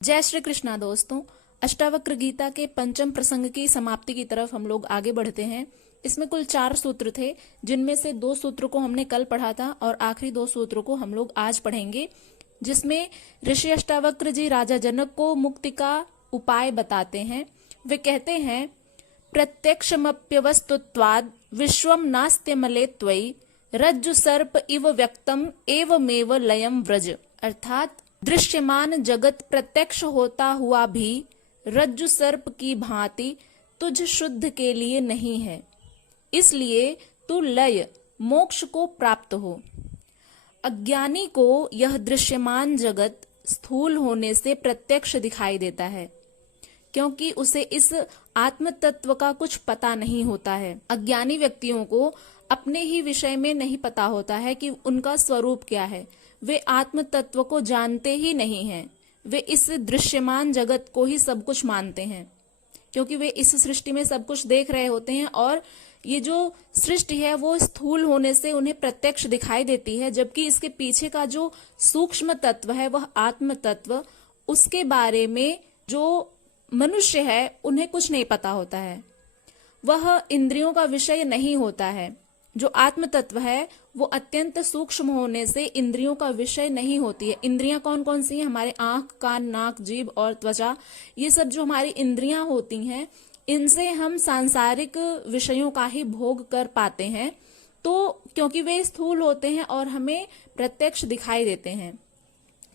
जय श्री कृष्णा दोस्तों। अष्टावक्र गीता के पंचम प्रसंग की समाप्ति की तरफ हम लोग आगे बढ़ते हैं। इसमें कुल 4 सूत्र थे, जिनमें से 2 सूत्रों को हमने कल पढ़ा था और आखिरी 2 सूत्रों को हम लोग आज पढ़ेंगे, जिसमें ऋषि अष्टावक्र जी राजा जनक को मुक्ति का उपाय बताते हैं। वे कहते हैं, प्रत्यक्षमप्यवस्तुत्वाद विश्वम नास्त्यमले त्वयि रज्जु सर्प इव व्यक्तम एवमेव लयम व्रज। अर्थात दृश्यमान जगत प्रत्यक्ष होता हुआ भी रज्जु सर्प की भांति तुझ शुद्ध के लिए नहीं है, इसलिए तू लय मोक्ष को प्राप्त हो। अज्ञानी को यह दृश्यमान जगत स्थूल होने से प्रत्यक्ष दिखाई देता है, क्योंकि उसे इस आत्म तत्व का कुछ पता नहीं होता है। अज्ञानी व्यक्तियों को अपने ही विषय में नहीं पता होता है कि उनका स्वरूप क्या है। वे आत्म तत्व को जानते ही नहीं हैं। वे इस दृश्यमान जगत को ही सब कुछ मानते हैं, क्योंकि वे इस सृष्टि में सब कुछ देख रहे होते हैं और ये जो सृष्टि है वो स्थूल होने से उन्हें प्रत्यक्ष दिखाई देती है, जबकि इसके पीछे का जो सूक्ष्म तत्व है वह आत्म तत्व, उसके बारे में जो मनुष्य है उन्हें कुछ नहीं पता होता है। वह इंद्रियों का विषय नहीं होता है। जो आत्म तत्व है वो अत्यंत सूक्ष्म होने से इंद्रियों का विषय नहीं होती है। इंद्रियां कौन कौन सी हैं? हमारे आंख, कान, नाक, जीभ और त्वचा, ये सब जो हमारी इंद्रियां होती हैं, इनसे हम सांसारिक विषयों का ही भोग कर पाते हैं। तो क्योंकि वे स्थूल होते हैं और हमें प्रत्यक्ष दिखाई देते हैं,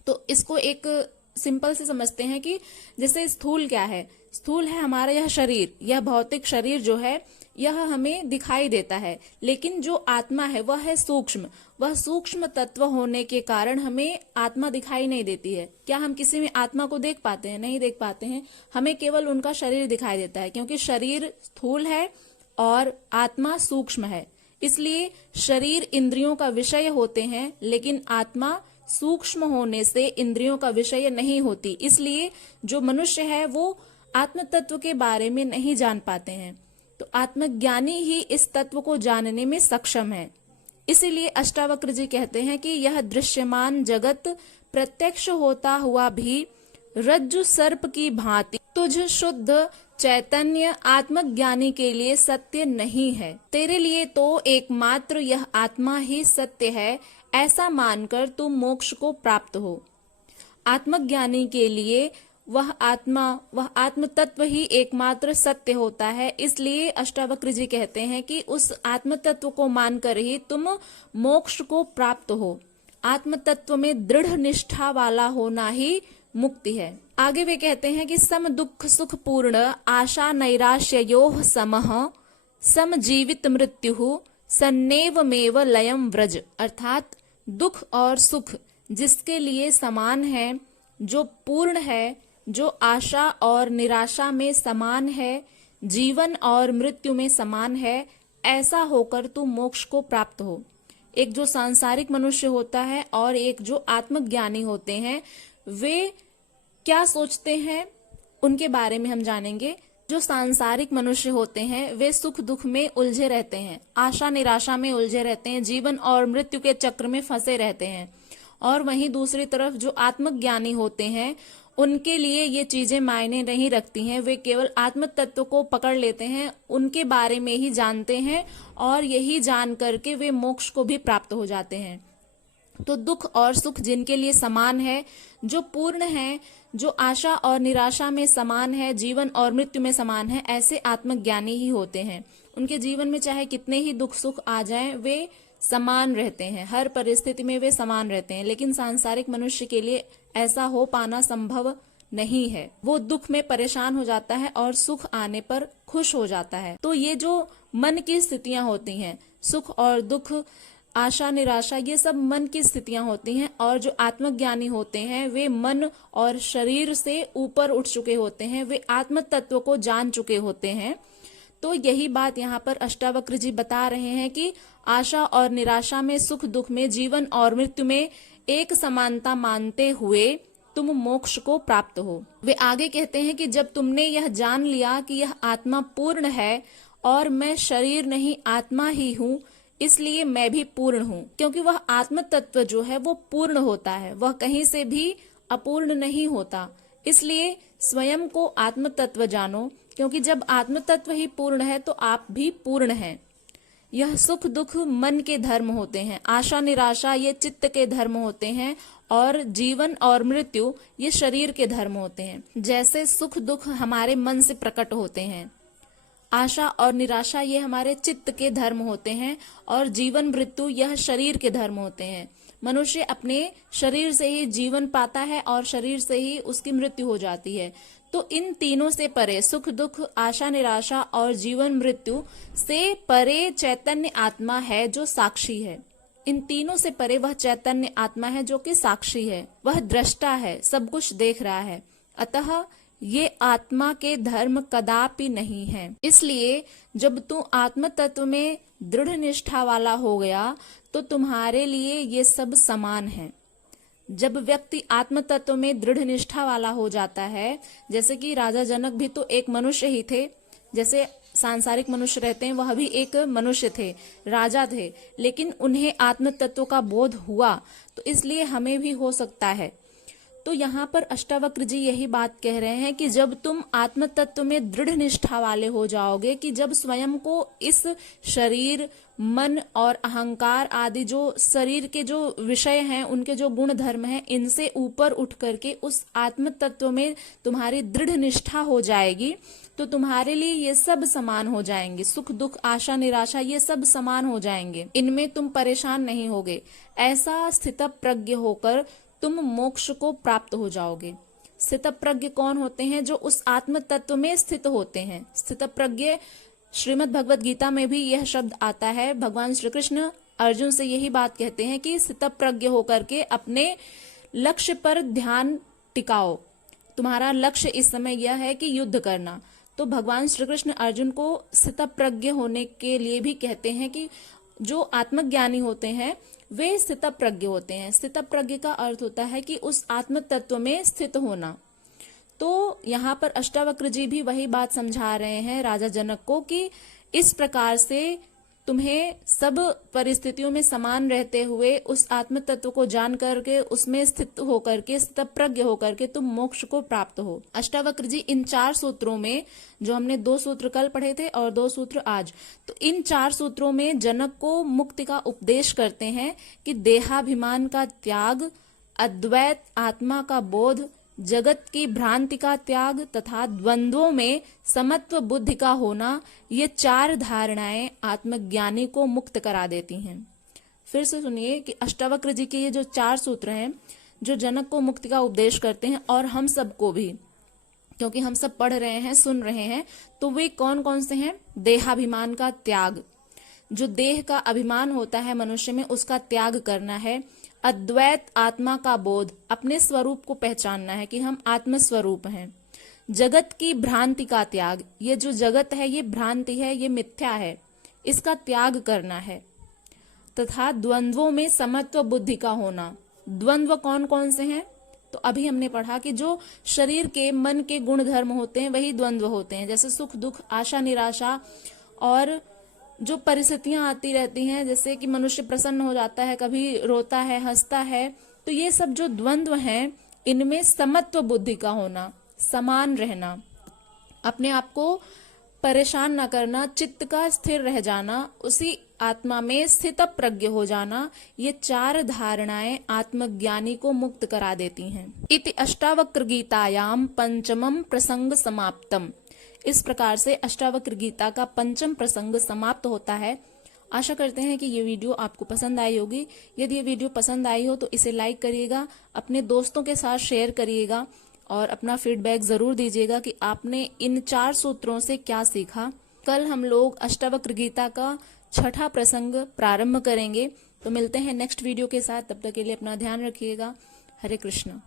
तो इसको एक सिंपल से समझते हैं कि जैसे स्थूल क्या है? स्थूल है हमारा यह शरीर, यह भौतिक शरीर जो है यह हमें दिखाई देता है, लेकिन जो आत्मा है वह है सूक्ष्म। वह सूक्ष्म तत्व होने के कारण हमें आत्मा दिखाई नहीं देती है। क्या हम किसी में आत्मा को देख पाते हैं? नहीं देख पाते हैं। हमें केवल उनका शरीर दिखाई देता है, क्योंकि शरीर स्थूल है और आत्मा सूक्ष्म है। इसलिए शरीर इंद्रियों का विषय होते हैं, लेकिन आत्मा सूक्ष्म होने से इंद्रियों का विषय नहीं होती। इसलिए जो मनुष्य है वो आत्म तत्व के बारे में नहीं जान पाते हैं। तो आत्मज्ञानी ही इस तत्व को जानने में सक्षम है। इसीलिए अष्टावक्र जी कहते हैं कि यह दृश्यमान जगत प्रत्यक्ष होता हुआ भी रज्जु सर्प की भांति तुझ शुद्ध चैतन्य आत्मज्ञानी के लिए सत्य नहीं है। तेरे लिए तो एकमात्र यह आत्मा ही सत्य है, ऐसा मानकर तुम मोक्ष को प्राप्त हो। आत्मज्ञानी के लिए वह आत्म तत्व ही एकमात्र सत्य होता है। इसलिए अष्टावक्र जी कहते हैं कि उस आत्म तत्व को मानकर ही तुम मोक्ष को प्राप्त हो। आत्म तत्व में दृढ़ निष्ठा वाला होना ही मुक्ति है। आगे वे कहते हैं कि सम दुख सुख पूर्ण आशा नैराश्ययोः समः सम जीवित मृत्युः सन्नेवमेव लयम व्रज। अर्थात दुख और सुख जिसके लिए समान है, जो पूर्ण है, जो आशा और निराशा में समान है, जीवन और मृत्यु में समान है, ऐसा होकर तू मोक्ष को प्राप्त हो। एक जो सांसारिक मनुष्य होता है और एक जो आत्मज्ञानी होते हैं, वे क्या सोचते हैं उनके बारे में हम जानेंगे। जो सांसारिक मनुष्य होते हैं वे सुख दुख में उलझे रहते हैं, आशा निराशा में उलझे रहते हैं, जीवन और मृत्यु के चक्र में फंसे रहते हैं। और वहीं दूसरी तरफ जो आत्मज्ञानी होते हैं उनके लिए ये चीजें मायने नहीं रखती हैं। वे केवल आत्म तत्व को पकड़ लेते हैं, उनके बारे में ही जानते हैं और यही जान करके वे मोक्ष को भी प्राप्त हो जाते हैं। तो दुख और सुख जिनके लिए समान है, जो पूर्ण है, जो आशा और निराशा में समान है, जीवन और मृत्यु में समान है, ऐसे आत्मज्ञानी ही होते हैं। उनके जीवन में चाहे कितने ही दुख सुख आ जाएं, वे समान रहते हैं। हर परिस्थिति में वे समान रहते हैं। लेकिन सांसारिक मनुष्य के लिए ऐसा हो पाना संभव नहीं है। वो दुख में परेशान हो जाता है और सुख आने पर खुश हो जाता है। तो ये जो मन की स्थितियां होती हैं, सुख और दुख, आशा निराशा, ये सब मन की स्थितियां होती हैं। और जो आत्मज्ञानी होते हैं वे मन और शरीर से ऊपर उठ चुके होते हैं, वे आत्म तत्व को जान चुके होते हैं। तो यही बात यहाँ पर अष्टावक्र जी बता रहे हैं कि आशा और निराशा में, सुख दुख में, जीवन और मृत्यु में एक समानता मानते हुए तुम मोक्ष को प्राप्त हो। वे आगे कहते हैं कि जब तुमने यह जान लिया कि यह आत्मा पूर्ण है और मैं शरीर नहीं आत्मा ही हूँ, इसलिए मैं भी पूर्ण हूँ। क्योंकि वह आत्म तत्व जो है वो पूर्ण होता है, वह कहीं से भी अपूर्ण नहीं होता। इसलिए स्वयं को आत्म तत्व जानो, क्योंकि जब आत्म तत्व ही पूर्ण है तो आप भी पूर्ण हैं। यह सुख दुख मन के धर्म होते हैं, आशा निराशा ये चित्त के धर्म होते हैं, और जीवन और मृत्यु ये शरीर के धर्म होते हैं। जैसे सुख दुख हमारे मन से प्रकट होते हैं, आशा और निराशा ये हमारे चित्त के धर्म होते हैं, और जीवन मृत्यु यह शरीर के धर्म होते हैं। मनुष्य अपने शरीर से ही जीवन पाता है और शरीर से ही उसकी मृत्यु हो जाती है। तो इन तीनों से परे, सुख दुख आशा निराशा और जीवन मृत्यु से परे चैतन्य आत्मा है जो साक्षी है। इन तीनों से परे वह चैतन्य आत्मा है जो कि साक्षी है, वह दृष्टा है, सब कुछ देख रहा है। अतः ये आत्मा के धर्म कदापि नहीं है। इसलिए जब तू आत्म तत्व में दृढ़ निष्ठा वाला हो गया तो तुम्हारे लिए ये सब समान है। जब व्यक्ति आत्म तत्व में दृढ़ निष्ठा वाला हो जाता है, जैसे कि राजा जनक भी तो एक मनुष्य ही थे, जैसे सांसारिक मनुष्य रहते हैं वह भी एक मनुष्य थे, राजा थे, लेकिन उन्हें आत्म तत्व का बोध हुआ, तो इसलिए हमें भी हो सकता है। तो यहाँ पर अष्टावक्र जी यही बात कह रहे हैं कि जब तुम आत्म तत्व में दृढ़ निष्ठा वाले हो जाओगे, कि जब स्वयं को इस शरीर मन और अहंकार आदि जो शरीर के जो विषय हैं, उनके जो गुण धर्म हैं, इनसे ऊपर उठ करके उस आत्म तत्व में तुम्हारी दृढ़ निष्ठा हो जाएगी, तो तुम्हारे लिए ये सब समान हो जाएंगे। सुख दुख आशा निराशा ये सब समान हो जाएंगे, इनमें तुम परेशान नहीं होगे। ऐसा स्थितप्रज्ञ होकर तुम मोक्ष को प्राप्त हो जाओगे। स्थितप्रज्ञ कौन होते हैं? जो उस आत्म तत्व में स्थित होते हैं। स्थितप्रज्ञ, श्रीमद् भगवद गीता में भी यह शब्द आता है। भगवान श्री कृष्ण अर्जुन से यही बात कहते हैं कि स्थितप्रज्ञ होकर के अपने लक्ष्य पर ध्यान टिकाओ। तुम्हारा लक्ष्य इस समय यह है कि युद्ध करना। तो भगवान श्री कृष्ण अर्जुन को स्थितप्रज्ञ होने के लिए भी कहते हैं कि जो आत्मज्ञानी होते हैं वे स्थितप्रज्ञ होते हैं। स्थितप्रज्ञ का अर्थ होता है कि उस आत्म तत्व में स्थित होना। तो यहाँ पर अष्टावक्र जी भी वही बात समझा रहे हैं राजा जनक को कि इस प्रकार से तुम्हें सब परिस्थितियों में समान रहते हुए उस आत्म तत्व को जान करके उसमें स्थित होकर के स्थितप्रज्ञ होकर के तुम मोक्ष को प्राप्त हो। अष्टावक्र जी इन 4 सूत्रों में, जो हमने 2 सूत्र कल पढ़े थे और 2 सूत्र आज, तो इन 4 सूत्रों में जनक को मुक्ति का उपदेश करते हैं कि देहाभिमान का त्याग, अद्वैत आत्मा का बोध, जगत की भ्रांति का त्याग तथा द्वंद्वों में समत्व बुद्धि का होना, ये 4 धारणाएं आत्मज्ञानी को मुक्त करा देती हैं। फिर से सुनिए कि अष्टावक्र जी के ये जो 4 सूत्र हैं जो जनक को मुक्ति का उपदेश करते हैं, और हम सबको भी, क्योंकि हम सब पढ़ रहे हैं सुन रहे हैं, तो वे कौन कौन से हैं? देहाभिमान का त्याग, जो देह का अभिमान होता है मनुष्य में उसका त्याग करना है। अद्वैत आत्मा का बोध, अपने स्वरूप को पहचानना है कि हम आत्म स्वरूप हैं। जगत की भ्रांति का त्याग, ये जो जगत है ये भ्रांति है, ये मिथ्या है, इसका त्याग करना है। तथा द्वंद्वों में समत्व बुद्धि का होना। द्वंद्व कौन कौन से हैं? तो अभी हमने पढ़ा कि जो शरीर के मन के गुण धर्म होते हैं वही द्वंद्व होते हैं, जैसे सुख दुख आशा निराशा, और जो परिस्थितियां आती रहती हैं, जैसे कि मनुष्य प्रसन्न हो जाता है, कभी रोता है, हंसता है, तो ये सब जो द्वंद्व हैं इनमें समत्व बुद्धि का होना, समान रहना, अपने आप को परेशान न करना, चित्त का स्थिर रह जाना, उसी आत्मा में स्थित प्रज्ञ हो जाना, ये 4 धारणाएं आत्मज्ञानी को मुक्त करा देती हैं। इति अष्टावक्र गीतायाम पंचमम प्रसंग समाप्तम। इस प्रकार से अष्टावक्र गीता का 5वां प्रसंग समाप्त होता है। आशा करते हैं कि ये वीडियो आपको पसंद आई होगी। यदि ये वीडियो पसंद आई हो तो इसे लाइक करिएगा, अपने दोस्तों के साथ शेयर करिएगा और अपना फीडबैक जरूर दीजिएगा कि आपने इन 4 सूत्रों से क्या सीखा। कल हम लोग अष्टावक्र गीता का 6वां प्रसंग प्रारंभ करेंगे। तो मिलते हैं नेक्स्ट वीडियो के साथ, तब तक के लिए अपना ध्यान रखिएगा। हरे कृष्ण।